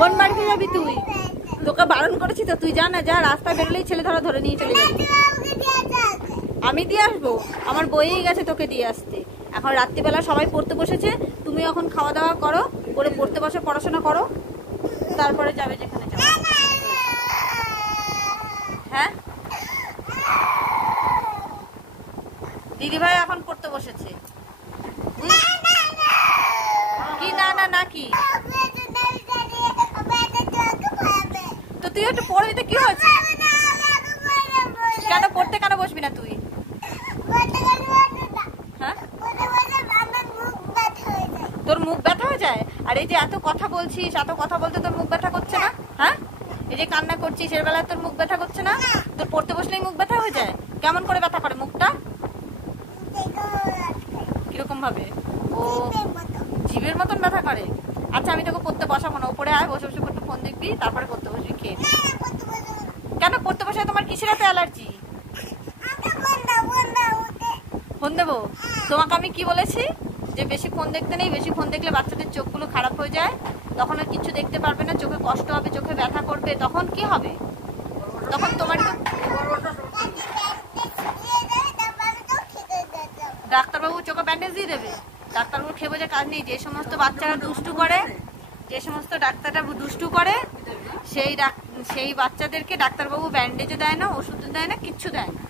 কোন বাড়িতে যাবি তুই? তোকে বারণ করেছি তো, তুই যা না, যা। রাস্তায় বেরোলেই ছেলে ধরা ধরে নিয়ে চলে যাবি। আমি দিয়ে আসবো? আমার বইয়েই গেছে তোকে দিয়ে আসতে। এখন রাত্রিবেলা সবাই পড়তে বসেছে, তুমি এখন খাওয়া দাওয়া করো, করে পড়তে বসে পড়াশোনা করো, তারপরে যাবে যেখানে যাবে। হ্যাঁ, দিদিভাই এখন পড়তে বসেছে। কি না না না কি? তো তুই একটু পড়বি তো, কি হয়েছে? কেন পড়তে কেন বসবি না তুই? হ্যাঁ, তোর মুখ ব্যথা হয়ে যায়? আর এই যে এত কথা বলছিস, এত কথা বলতে তোর মুখ ব্যথা করছে না? হ্যাঁ, এই যে কান্না করছিস এর বেলায় তোর মুখ ব্যথা করছে না? তোর পড়তে বসলেই মুখ ব্যথা হয়ে যায়? কেমন করে ব্যথা করে মুখটা? কিরকম ভাবে? ও জীবের মতন ব্যথা করে। আচ্ছা, আমি তোকে পড়তে বসাবো না, উপরে আয়, বসে বসে একটু ফোন দেখবি, তারপরে পড়তে বসবি। খেয়ে কেন পড়তে বসে? তোমার কিসের এত অ্যালার্জি? ফোন দেবো? তোমাকে আমি কি বলেছি যে বেশি ফোন দেখতে নেই, বেশি ফোন দেখলে বাচ্চাদের চোখগুলো খারাপ হয়ে যায়, তখন আর কিছু দেখতে পারবে না, চোখে কষ্ট হবে, চোখে ব্যথা করবে, তখন কি হবে? তখন তোমার ডাক্তারবাবু চোখে ব্যান্ডেজ দিয়ে দেবে। ডাক্তারবাবু খেয়ে বোঝা কাজ নেই। যে সমস্ত বাচ্চারা দুষ্টু করে, যে সমস্ত ডাক্তাররা দুষ্টু করে, সেই বাচ্চাদেরকে ডাক্তারবাবু ব্যান্ডেজও দেয় না, ওষুধও দেয় না, কিচ্ছু দেয় না।